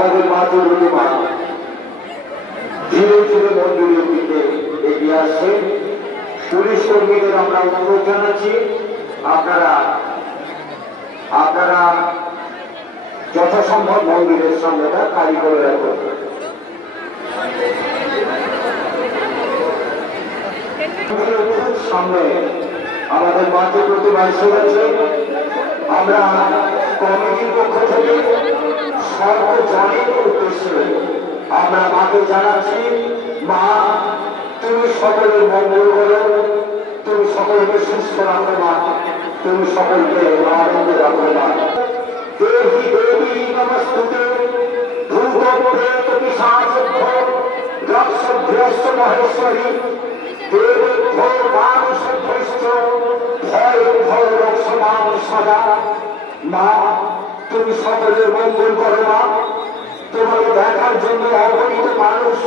আমাদের মাতৃভূমি মা ধীরে ধীরে মন্দিরের দিকে এগিয়ে আসছে। পুলিশ কর্মীদের আমরা অনুরোধ জানাচ্ছি, আপনারা আপনারা যথাসম্ভব মন্দিরের সামনেটা খালি করে রাখুন। সামনে আমাদের মাতৃ গেছে। আমরা কমিটির পক্ষ থেকে সর্বজনীন উদ্দেশ্যে আমরা মাকে জানাচ্ছি, মা, তুমি সকলের মঙ্গল করো, তুমি সকলকে সুস্থ রাখো মা, তুমি সকলকে আনন্দে রাখো মা। দেবী দেবী, নমস্তুতে ধ্রুব প্রেত পিশাচভ্য রক্ষভ্যস্ত মহেশ্বরী দেবেভ্য মানুষভ্যস্ত সকলের মঙ্গল করো মা তোমাকে দেখার জন্য অগণিত মানুষ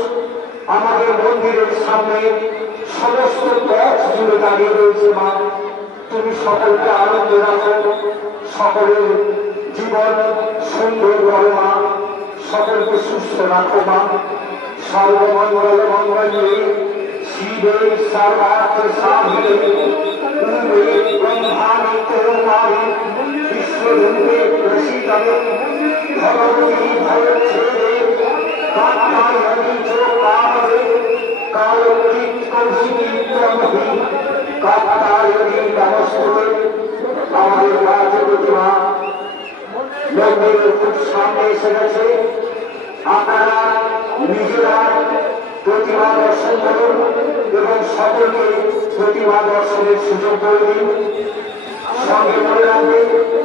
আমাদের মন্দিরের সামনে সমস্ত পথ জুড়ে দাঁড়িয়ে রয়েছে, মা। তুমি সকলকে আনন্দ রাখো সকলের জীবন সুন্দর করো, মা। সকলকে সুস্থ রাখো, মা। সর্বমঙ্গল মঙ্গলে শিবে সর্বার্থ সাধনে আমাদের রাজ্য প্রতিমা মন্দিরের খুব সামনে এসে গেছে আপনারা নিজেরা প্রতিমা দর্শন করুন এবং সকলকে প্রতিমা দর্শনের সুযোগ করে দিন। সঙ্গে মনে রাখবেন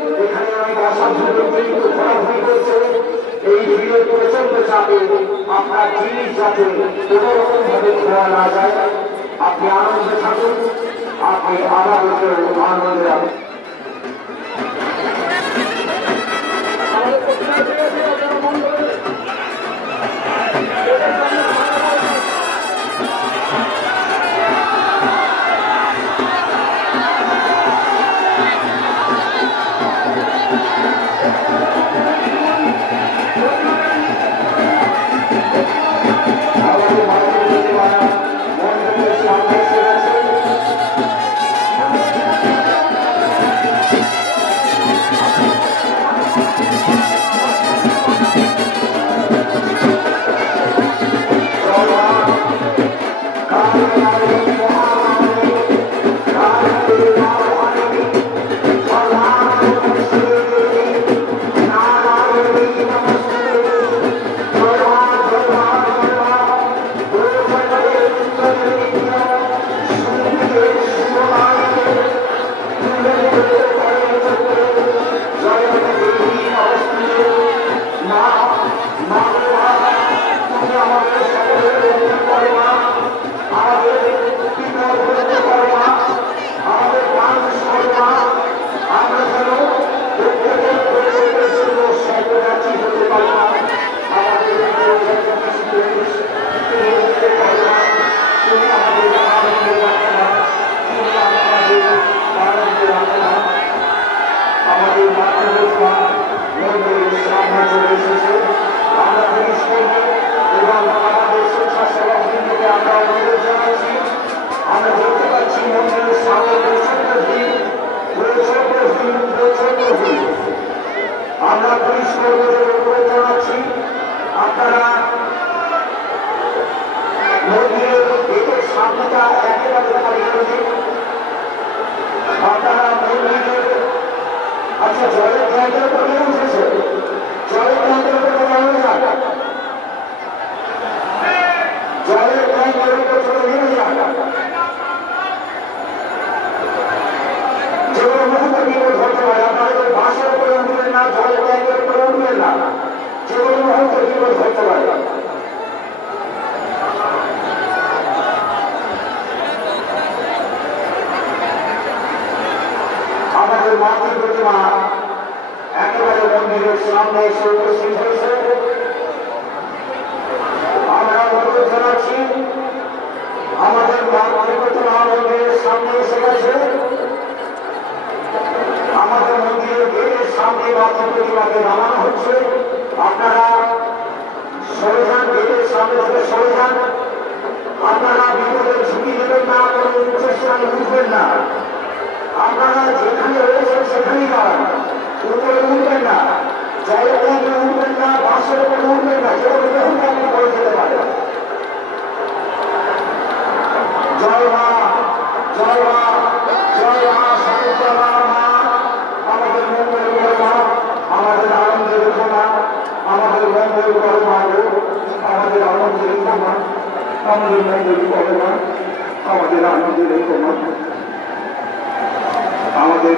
আপনার জিনিস যাতে কোনো রকম ভাবে খোয়া না যায়। আপনি আনন্দে থাকুন, আপনি আমাদেরকে আনন্দে রাখুন আমাদের আচ্ছা জলের উপর নিয়ে উঠেছে জলের ট্যাঙ্কের উপর নেমে যান জলের ট্যাঙ্কের উপর চলে নেমে যান যে কোনো মুহূর্তে বিপদ ঘটতে পারে আপনাদের বাসের উপরে উঠবেন না জলের ট্যাঙ্কের উপরে উঠবেন না যে কোনো মুহূর্তে বিপদ ঘটতে পারে আমাদের মাতৃ প্রতিমা একেবারে মন্দিরের সামনে এসে উপস্থিত হয়েছে। আমরা অনুরোধ জানাচ্ছি, আমাদের মাতৃ প্রতিমা মন্দিরের সামনে এসে গেছে। আমাদের মন্দিরের গেটের সামনে মাতৃ প্রতিমাকে নামানো হচ্ছে। আপনারা সরে যান বেডের থেকে সরে যান। আপনারা বিপদের ঝুঁকি নেবেন না, কোনো উচ্চস্থানে উঠবেন না। আপনারা দাঁড়ান উপরে উঠবেন না জলের না আমাদের মঙ্গল আমাদের আনন্দের মা আমাদের মঙ্গল করে আমাদের আনন্দের মা আমাদের আমাদের আনন্দের মা আমাদের